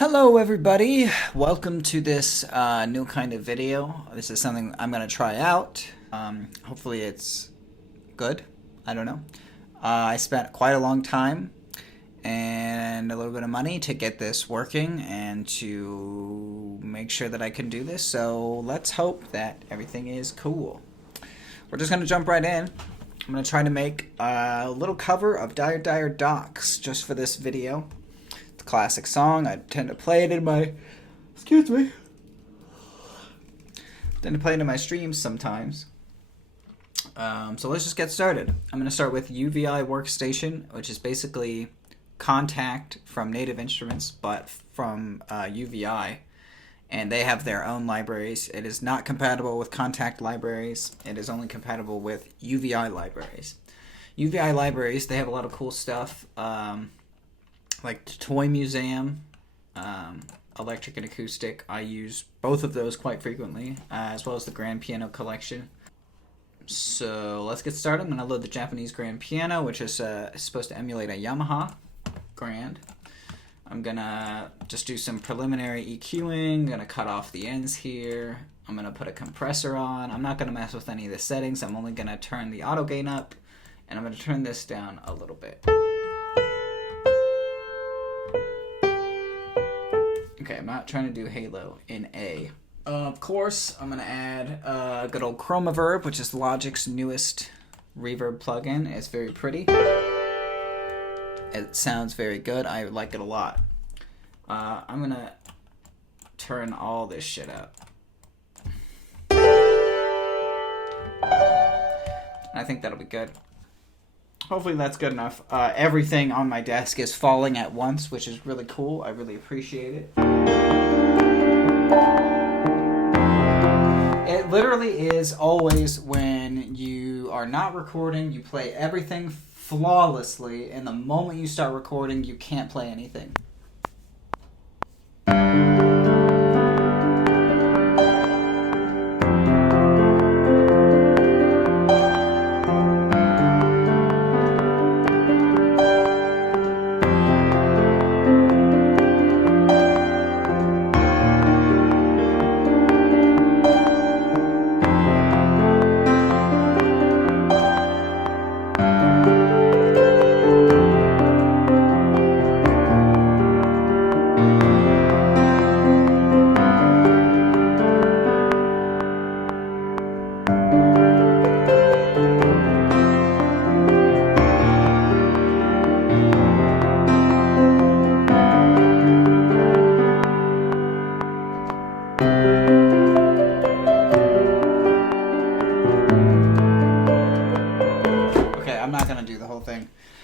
Hello everybody, welcome to this new kind of video. This is something I'm going to try out. Hopefully it's good, I don't know. I spent quite a long time and a little bit of money to get this working and to make sure that I can do this, so let's hope that everything is cool. We're just going to jump right in. I'm going to try to make a little cover of Dire Dire Docks just for this video. Classic song. I tend to play it in my streams sometimes. So let's just get started. I'm going to start with UVI Workstation, which is basically Contact from Native Instruments, but from UVI, and they have their own libraries. It is not compatible with Contact libraries. It is only compatible with UVI libraries. UVI libraries, they have a lot of cool stuff. Like Toy Museum, Electric and Acoustic. I use both of those quite frequently, as well as the Grand Piano Collection. So let's get started. I'm going to load the Japanese Grand Piano, which is supposed to emulate a Yamaha Grand. I'm going to just do some preliminary EQing. Going to cut off the ends here. I'm going to put a compressor on. I'm not going to mess with any of the settings. I'm only going to turn the auto gain up, and I'm going to turn this down a little bit. Okay, I'm not trying to do Halo in A. Of course, I'm going to add good old Chromaverb, which is Logic's newest reverb plugin. It's very pretty. It sounds very good. I like it a lot. I'm going to turn all this shit up. I think that'll be good. Hopefully that's good enough. Everything on my desk is falling at once, which is really cool. I really appreciate it. It literally is always when you are not recording, you play everything flawlessly, and the moment you start recording, you can't play anything.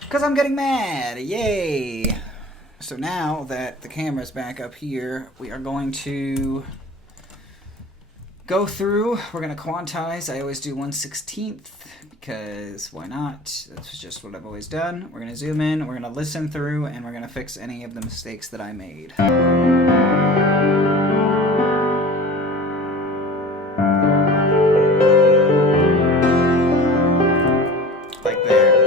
Because I'm getting mad. Yay. So now that the camera's back up here, we are going to go through. We're going to quantize. I always do 1/16 because why not? That's just what I've always done. We're going to zoom in, we're going to listen through, and we're going to fix any of the mistakes that I made. Like there.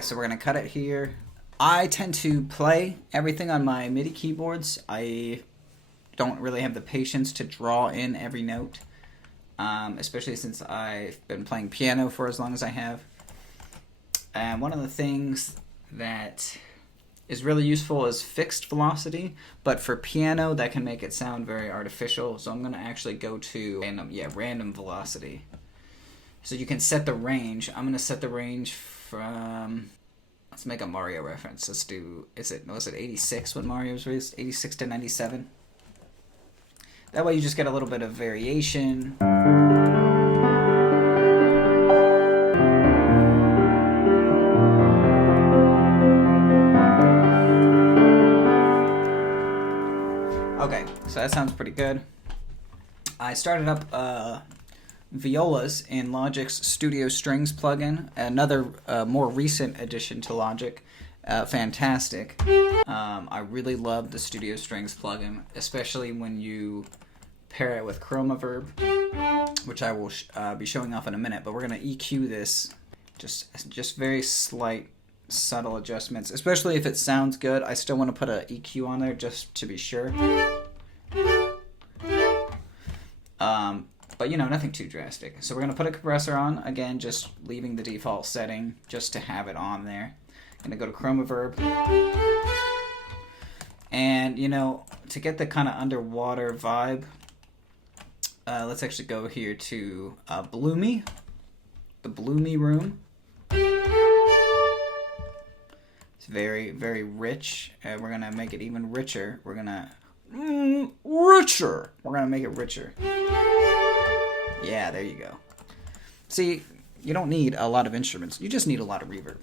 So we're going to cut it here. I tend to play everything on my MIDI keyboards. I don't really have the patience to draw in every note, especially since I've been playing piano for as long as I have. And one of the things that is really useful is fixed velocity, but for piano that can make it sound very artificial, so I'm going to actually go to random velocity. So you can set the range. I'm going to set the range from, let's make a Mario reference. Let's do, was it 86 when Mario was released? 86 to 97. That way you just get a little bit of variation. Okay, so that sounds pretty good. I started up violas in Logic's Studio Strings plugin, another more recent addition to Logic. fantastic. I really love the Studio Strings plugin, especially when you pair it with Chroma Verb, which I will be showing off in a minute. But we're going to EQ this, just very slight, subtle adjustments, especially if it sounds good. I still want to put an EQ on there just to be sure. But nothing too drastic. So we're going to put a compressor on, again, just leaving the default setting just to have it on there. I'm going to go to Chroma Verb. And, to get the kind of underwater vibe, let's actually go here to Bloomy, the Bloomy room. It's very, very rich. We're going to make it even richer. We're going to... richer! We're going to make it richer. Yeah, there you go. See, you don't need a lot of instruments. You just need a lot of reverb.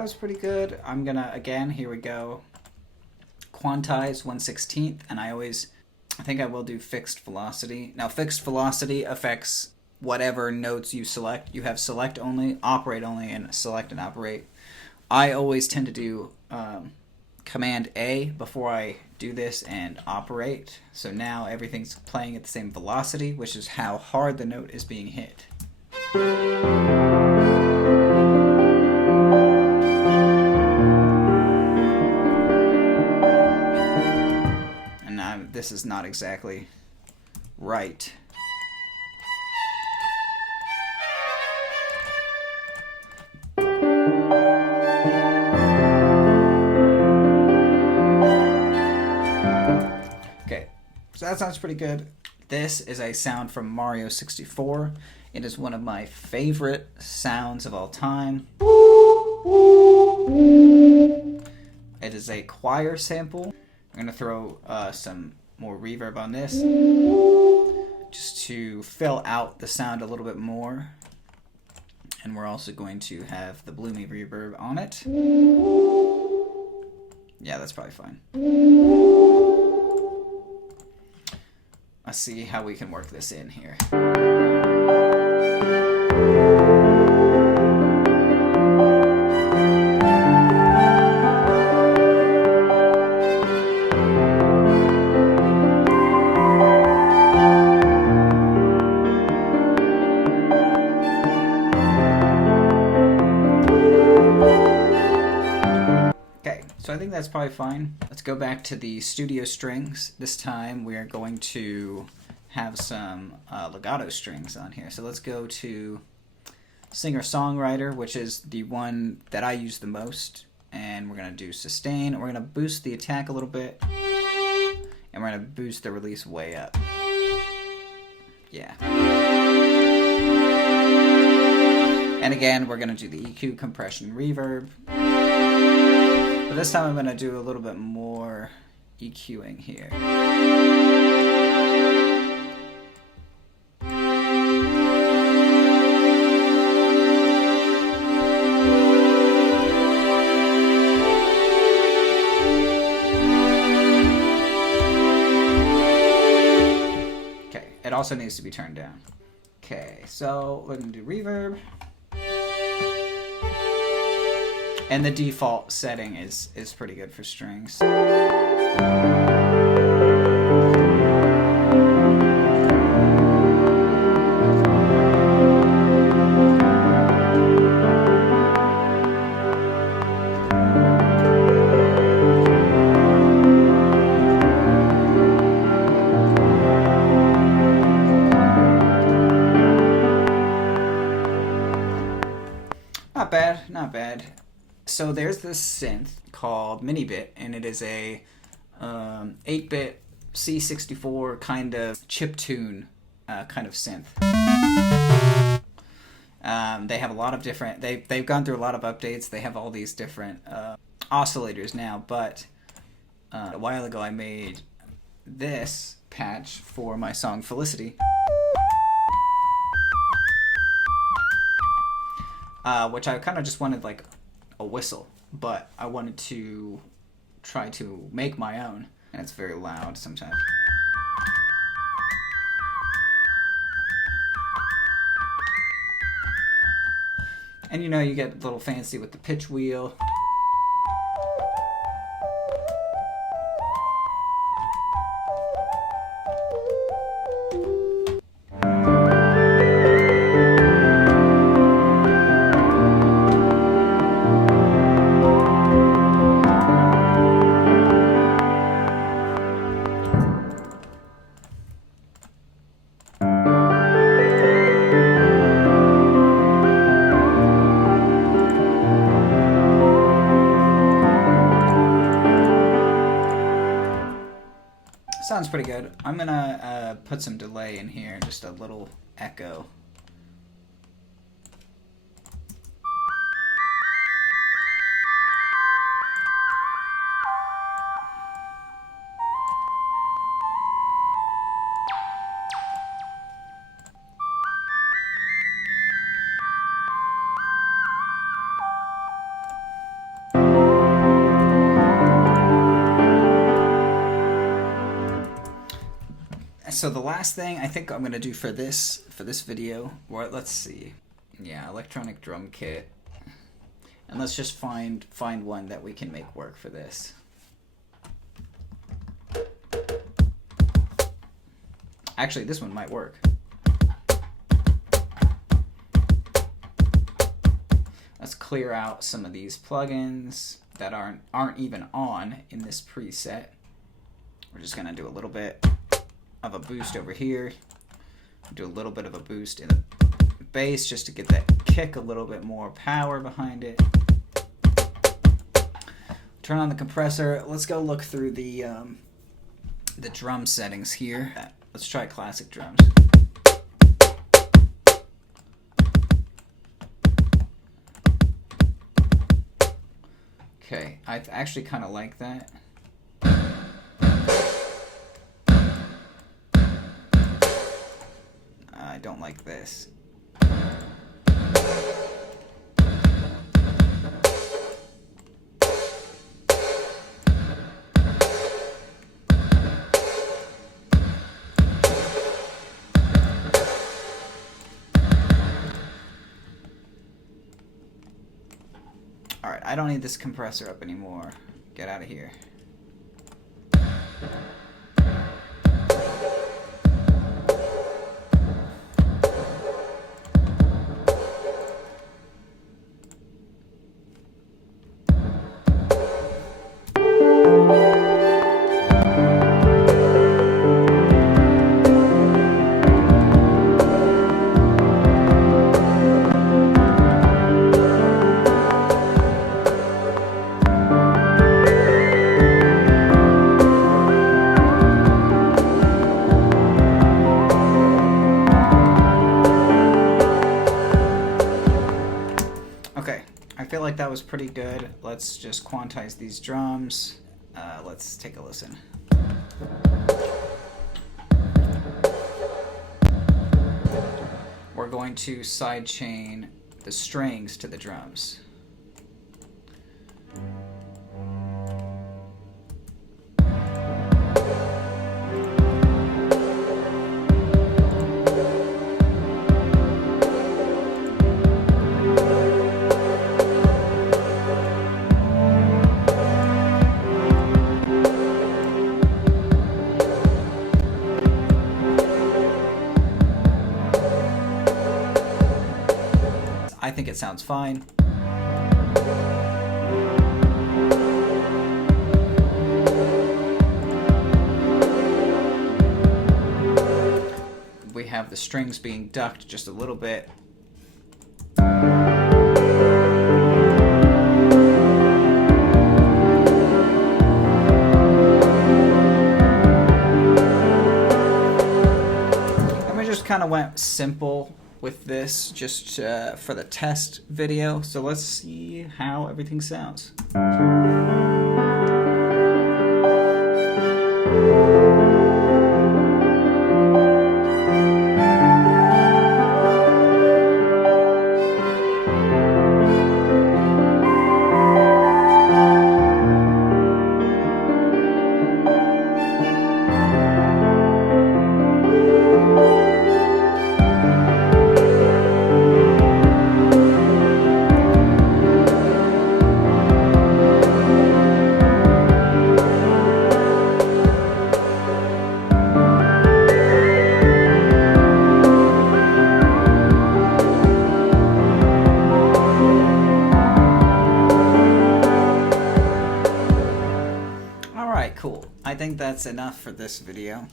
Was pretty good. I'm gonna, again, here we go, quantize 1/16, and I think I will do fixed velocity. Now fixed velocity affects whatever notes you select. You have select only, operate only, and select and operate. I always tend to do Command A before I do this and operate. So now everything's playing at the same velocity, which is how hard the note is being hit. This is not exactly right. Okay, so that sounds pretty good. This is a sound from Mario 64. It is one of my favorite sounds of all time. It is a choir sample. I'm going to throw some more reverb on this just to fill out the sound a little bit more. And we're also going to have the Bloomy reverb on it. Yeah, that's probably fine. Let's see how we can work this in here. So I think that's probably fine. Let's go back to the studio strings. This time we are going to have some legato strings on here. So let's go to singer-songwriter, which is the one that I use the most. And we're going to do sustain. And we're going to boost the attack a little bit. And we're going to boost the release way up. Yeah. And again, we're going to do the EQ, compression, reverb. But this time I'm going to do a little bit more EQing here. Okay, it also needs to be turned down. Okay, so we're going to do reverb. And the default setting is pretty good for strings. Not bad, not bad. So there's this synth called Minibit, and it is a 8-bit C64 kind of chiptune kind of synth. They have a lot of different... They've gone through a lot of updates. They have all these different oscillators now, but A while ago I made this patch for my song Felicity, which I kind of just wanted like a whistle, but I wanted to try to make my own, and it's very loud sometimes. And you know, you get a little fancy with the pitch wheel. Sounds pretty good. I'm gonna put some delay in here, just a little echo. So the last thing I think I'm gonna do for this video, or let's see, yeah, electronic drum kit, and let's just find one that we can make work for this. Actually, this one might work. Let's clear out some of these plugins that aren't even on in this preset. We're just gonna do a little bit of a boost over here, do a little bit of a boost in the bass just to get that kick, a little bit more power behind it. Turn on the compressor. Let's go look through the drum settings here. Let's try classic drums. Okay, I actually kind of like that. I don't like this. Alright, I don't need this compressor up anymore. Get out of here. I feel like that was pretty good. Let's just quantize these drums. Let's take a listen. We're going to sidechain the strings to the drums. I think it sounds fine. We have the strings being ducked just a little bit. And we just kind of went simple with this just for the test video. So let's see how everything sounds. that's enough for this video.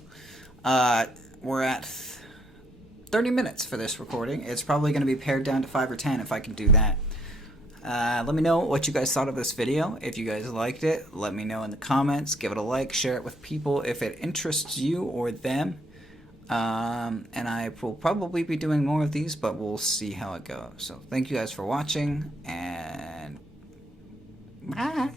We're at 30 minutes for this recording. It's probably going to be pared down to 5 or 10 if I can do that. Let me know what you guys thought of this video. If you guys liked it, let me know in the comments. Give it a like, share it with people if it interests you or them. And I will probably be doing more of these, but we'll see how it goes. So thank you guys for watching, and bye.